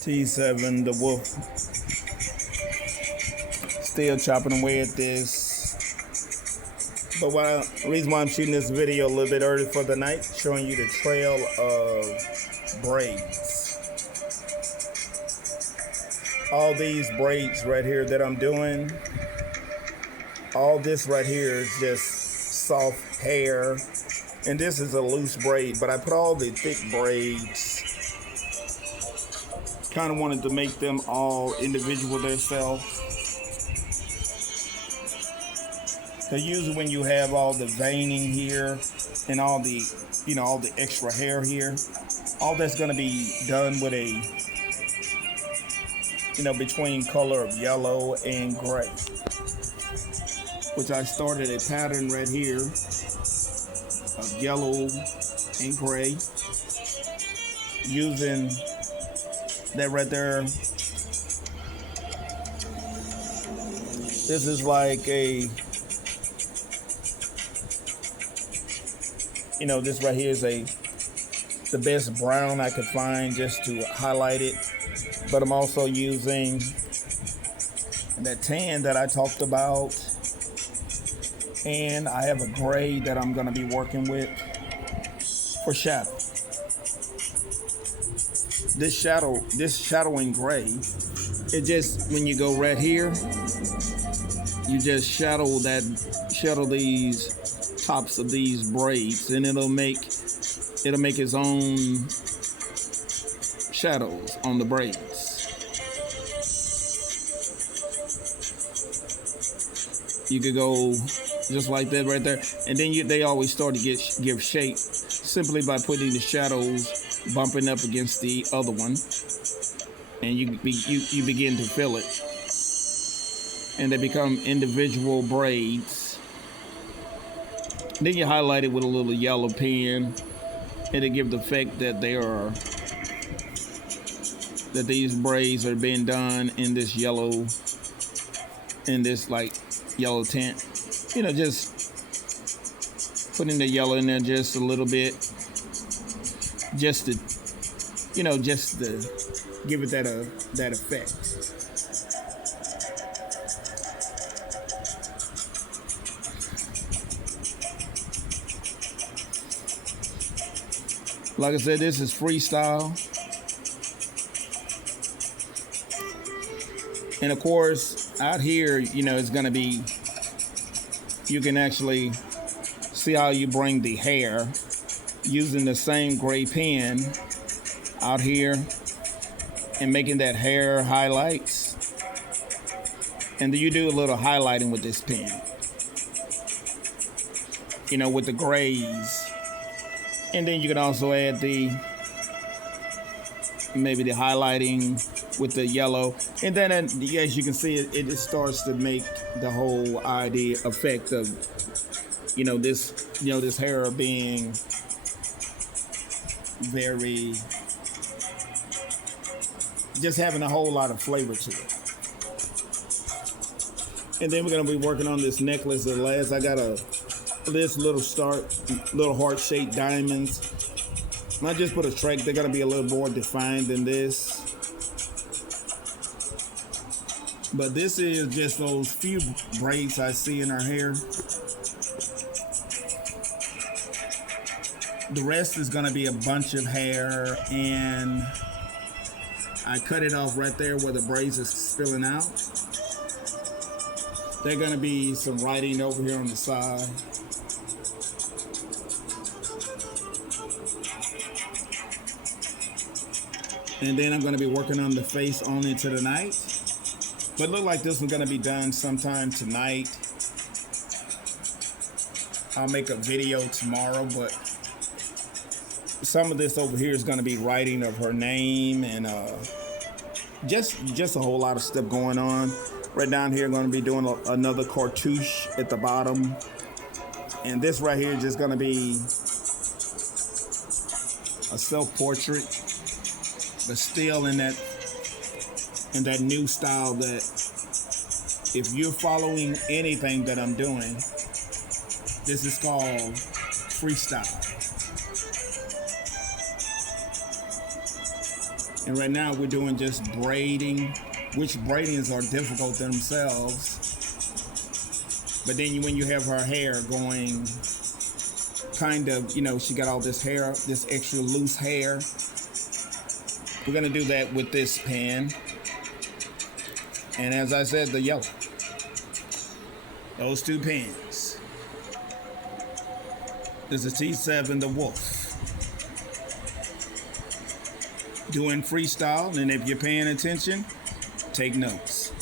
T7, the Wolf, still chopping away at this. But the reason why I'm shooting this video a little bit early for the night, showing you the trail of braids. All these braids right here that I'm doing, all this right here is just soft hair. And this is a loose braid, but I put all the thick braids. Kind of wanted to make them all individual themselves. Because usually when you have all the veining here and all the, all the extra hair here, all that's going to be done with a, between color of yellow and gray. Which I started a pattern right here of yellow and gray using that right there. This is like a, this right here is the best brown I could find just to highlight it. But I'm also using that tan that I talked about. And I have a gray that I'm going to be working with for shadow. This shadowing gray, it just, when you go right here, you just shadow these tops of these braids, and it'll make its own shadows on the braids. You could go just like that right there, and then they always start to give shape simply by putting the shadows bumping up against the other one, and you begin to fill it, and they become individual braids. Then you highlight it with a little yellow pen, and to give the effect that these braids are being done in this yellow, like yellow tint. Just putting the yellow in there just a little bit, just to give it that effect. Like I said, this is freestyle. And of course, out here, it's going to be, you can actually see how you bring the hair using the same gray pen out here and making that hair highlights. And then you do a little highlighting with this pen, with the grays. And then you can also add maybe the highlighting with the yellow. And then as you can see, it just starts to make the whole effect of, this hair being very, just having a whole lot of flavor to it. And then we're going to be working on this necklace at last. I got this little heart-shaped diamonds. And I just put a track. They're going to be a little more defined than this. But this is just those few braids I see in her hair. The rest is going to be a bunch of hair, and I cut it off right there where the braids are spilling out. There's going to be some writing over here on the side. And then I'm going to be working on the face on into the night. But it look like this is going to be done sometime tonight. I'll make a video tomorrow, but some of this over here is going to be writing of her name and just a whole lot of stuff going on. Right down here, I'm going to be doing another cartouche at the bottom. And this right here is just going to be a self-portrait, but still in that new style that if you're following anything that I'm doing, this is called freestyle. And right now we're doing just braiding, which braidings are difficult themselves. But then when you have her hair going kind of, she got all this hair, this extra loose hair. We're going to do that with this pen. And as I said, the yellow. Those two pens. There's a T7, the Wolf. Doing freestyle, and if you're paying attention, take notes.